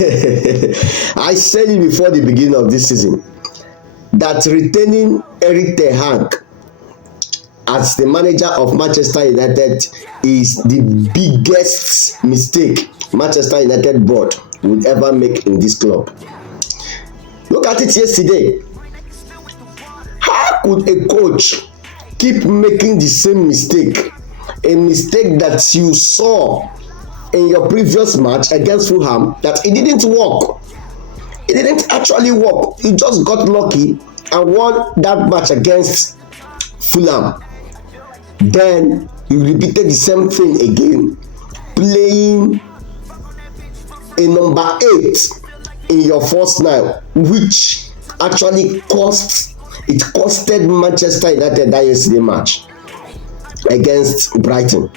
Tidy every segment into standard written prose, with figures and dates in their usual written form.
I said it before the beginning of this season that retaining Eric Ten Hag as the manager of Manchester United is the biggest mistake Manchester United board would ever make in this club. Look at it yesterday. How could a coach keep making the same mistake? A mistake that you saw in your previous match against Fulham, that it didn't work. It didn't actually work. He just got lucky and won that match against Fulham. Then you repeated the same thing again, playing a number 8 in your first 9, which actually costed Manchester United that yesterday match against Brighton.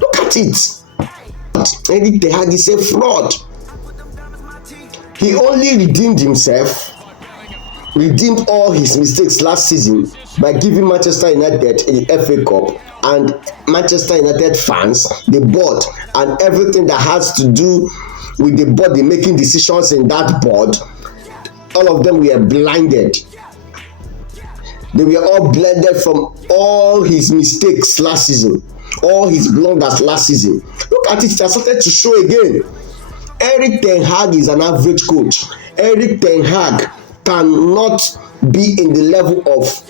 Look at it. Eric Ten Hag is a fraud. He only redeemed all his mistakes last season by giving Manchester United the FA Cup, and Manchester United fans, the board, and everything that has to do with the body making decisions in that board, all of them were blinded. They were all blinded from all his mistakes last season, all his blunders last season. Look at it, it has started to show again. Eric Ten Hag is an average coach. Eric Ten Hag cannot be in the level of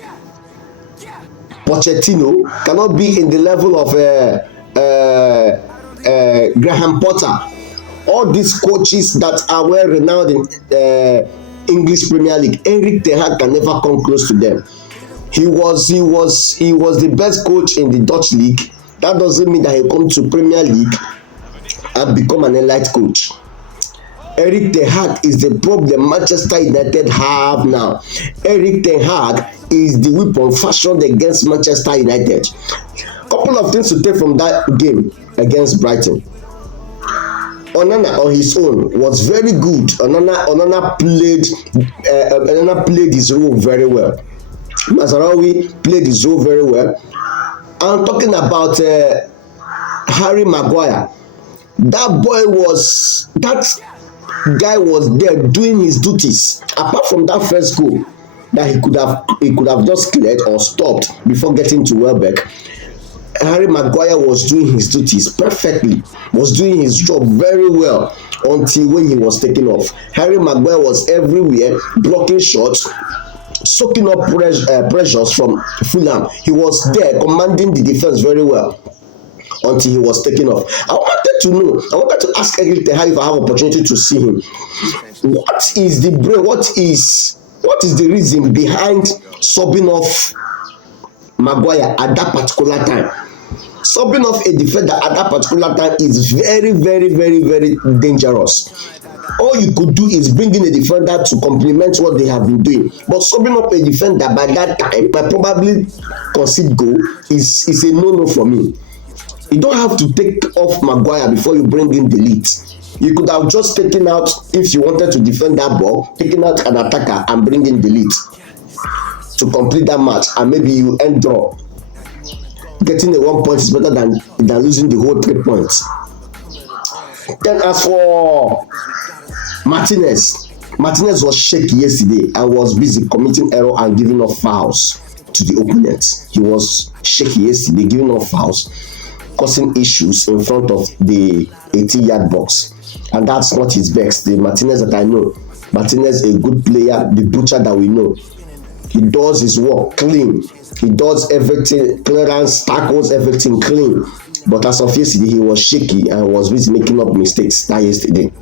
Pochettino, cannot be in the level of Graham Potter. All these coaches that are well renowned in English Premier League, Eric Ten Hag can never come close to them. He was the best coach in the Dutch league. That doesn't mean that he come to Premier League and become an elite coach. Eric Ten Hag is the problem Manchester United have now. Eric Ten Hag is the weapon fashioned against Manchester United. Couple of things to take from that game against Brighton. Onana on his own was very good. Onana played his role very well. Mazarawi played his role very well. I'm talking about Harry Maguire. That guy was there doing his duties. Apart from that first goal that he could have just cleared or stopped before getting to Welbeck, Harry Maguire was doing his duties perfectly, was doing his job very well until when he was taken off. Harry Maguire was everywhere, blocking shots, soaking up pressures from Fulham. He was there commanding the defense very well until he was taken off. I wanted to ask Eric Ten Hag if I have opportunity to see him. What is the brain? What is the reason behind subbing off Maguire at that particular time? Subbing off a defender at that particular time is very, very, very, very dangerous. All you could do is bring in a defender to complement what they have been doing. But subbing up a defender by that time, by probably concede goal, is a no-no for me. You don't have to take off Maguire before you bring in Delete. You could have just taken out, if you wanted to defend that ball, taken out an attacker and bring in Delete to complete that match, and maybe you end draw. Getting a 1 point is better than losing the whole 3 points. Then as for Martinez was shaky yesterday and was busy committing error and giving off fouls to the opponent. He was shaky yesterday, giving off fouls, causing issues in front of the 18-yard box. And that's not his best. The Martinez that I know. Martinez is a good player, the butcher that we know. He does his work clean. He does everything, clearance, tackles, everything clean. But as of yesterday, he was shaky and was busy making up mistakes that yesterday.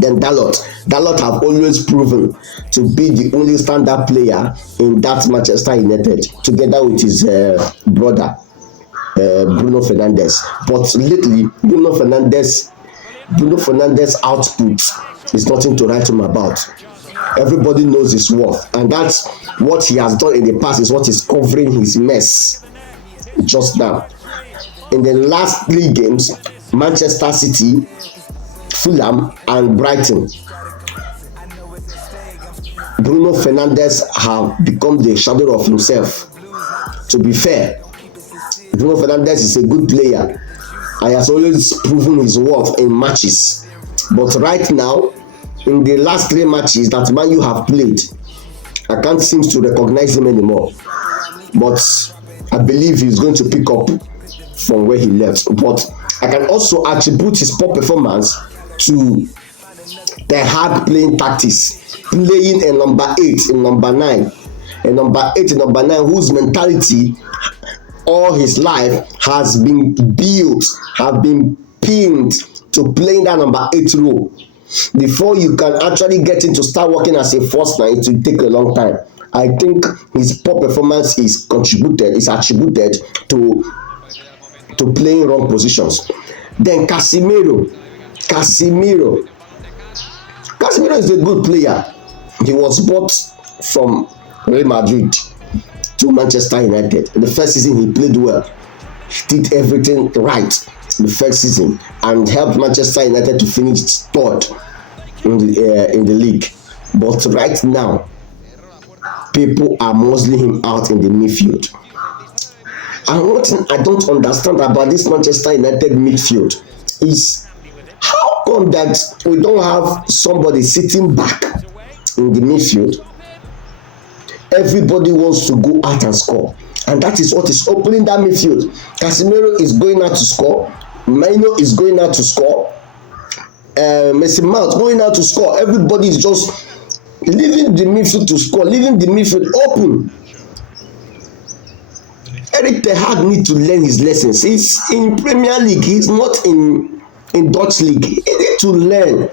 Then Dalot have always proven to be the only standard player in that Manchester United, together with his brother Bruno Fernandes. But lately, Bruno Fernandes output is nothing to write home about. Everybody knows his worth, and that's what he has done in the past is what is covering his mess just now. In the last 3 games, Manchester City, Fulham and Brighton, Bruno Fernandes have become the shadow of himself. To be fair, Bruno Fernandes is a good player and has always proven his worth in matches. But right now, in the last 3 matches that Man U have played, I can't seem to recognize him anymore. But I believe he's going to pick up from where he left. But I can also attribute his poor performance to the hard playing tactics, playing a number 8 in number 9, a number 8 in number 9 whose mentality all his life has been built, have been pinned to playing that number 8 role. Before you can actually get into start working as a first nine, it will take a long time. I think his poor performance is attributed to playing wrong positions. Then Casemiro is a good player. He was bought from Real Madrid to Manchester United. In the first season, he played well. He did everything right the first season and helped Manchester United to finish third in the league. But right now, people are muscling him out in the midfield. And one thing I don't understand about this Manchester United midfield is how come that we don't have somebody sitting back in the midfield. Everybody wants to go out and score, and that is what is opening that midfield. Casemiro is going out to score, Maino is going out to score, Mason Mount going out to score. Everybody is just leaving the midfield to score, leaving the midfield open. Eric Ten Hag need to learn his lessons. He's in Premier League, he's not in Dutch League. He need to learn.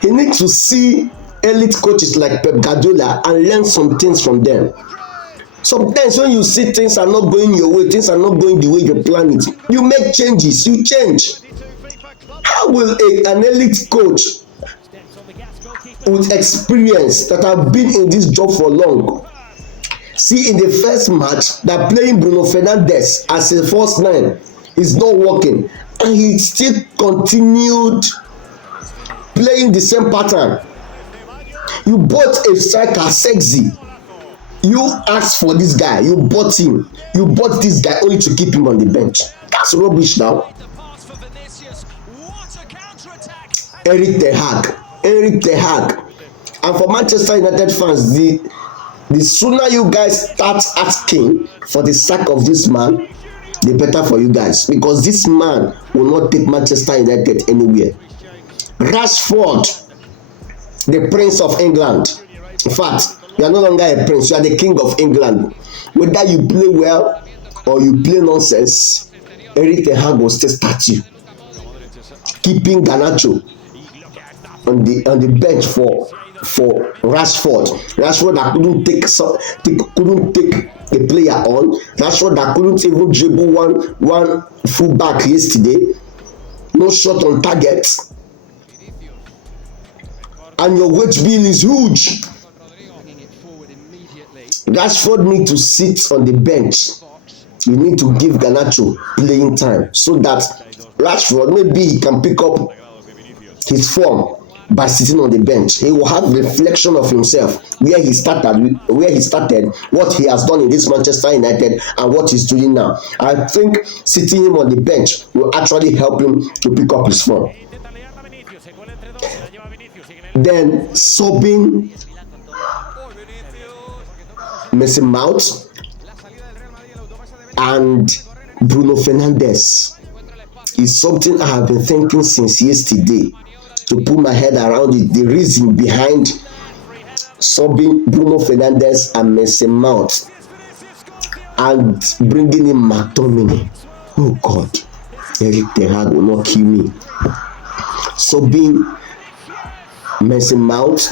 He needs to see elite coaches like Pep Guardiola and learn some things from them. Sometimes when you see things are not going your way, things are not going the way you plan it, you make changes, you change. How will an elite coach with experience that have been in this job for long see in the first match that playing Bruno Fernandes as a first nine is not working, and he still continued playing the same pattern? You bought a striker sexy, you asked for this guy, you bought him, you bought this guy only to keep him on the bench. That's rubbish now. Eric Ten Hag. And for Manchester United fans, the sooner you guys start asking for the sack of this man, the better for you guys, because this man will not take Manchester United anywhere. Rashford, the Prince of England. In fact, you are no longer a prince, you are the King of England. Whether you play well or you play nonsense, Eric Ten Hag will still start you. Keeping Garnacho on the bench for Rashford that couldn't take a player on. Rashford that couldn't even dribble one full back yesterday. No shot on target. And your wage bill is huge. Rashford needs to sit on the bench. You need to give Garnacho playing time so that Rashford maybe he can pick up his form by sitting on the bench. He will have reflection of himself, where he started, what he has done in this Manchester United, and what he's doing now. I think sitting him on the bench will actually help him to pick up his form. Then subbing Mason Mount and Bruno Fernandes is something I have been thinking since yesterday to put my head around it. The reason behind subbing Bruno Fernandes and Mason Mount and bringing in McTominay. Oh God, Eric Ten Hag will not kill me. Subbing Mason Mount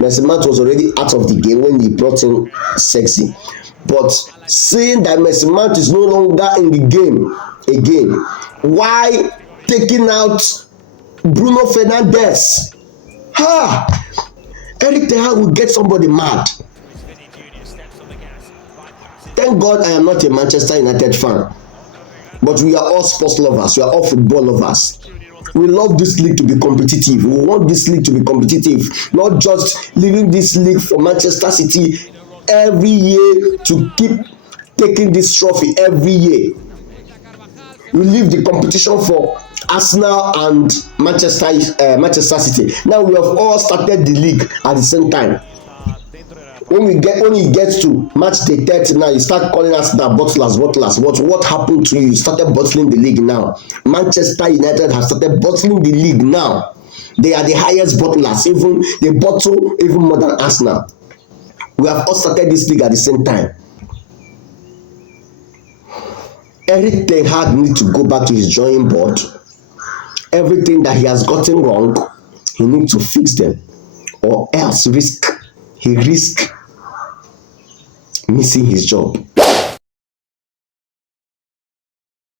was already out of the game when he brought in Sexy. But seeing that Mason Mount is no longer in the game again, why taking out Bruno Fernandes? Eric Ten Hag will get somebody mad. Thank God I am not a Manchester United fan, but we are all sports lovers, we are all football lovers. We love this league to be competitive. We want this league to be competitive, not just leaving this league for Manchester City every year to keep taking this trophy every year. We leave the competition for Arsenal and Manchester City. Now we have all started the league at the same time. When it gets to match day 30 now, you start calling Arsenal bottlers. What happened to you? You started bottling the league now. Manchester United have started bottling the league now. They are the highest bottlers. Even they bottle even more than Arsenal. We have all started this league at the same time. Eric Ten Hag need to go back to his drawing board. Everything that he has gotten wrong, he needs to fix them, or else he risk missing his job.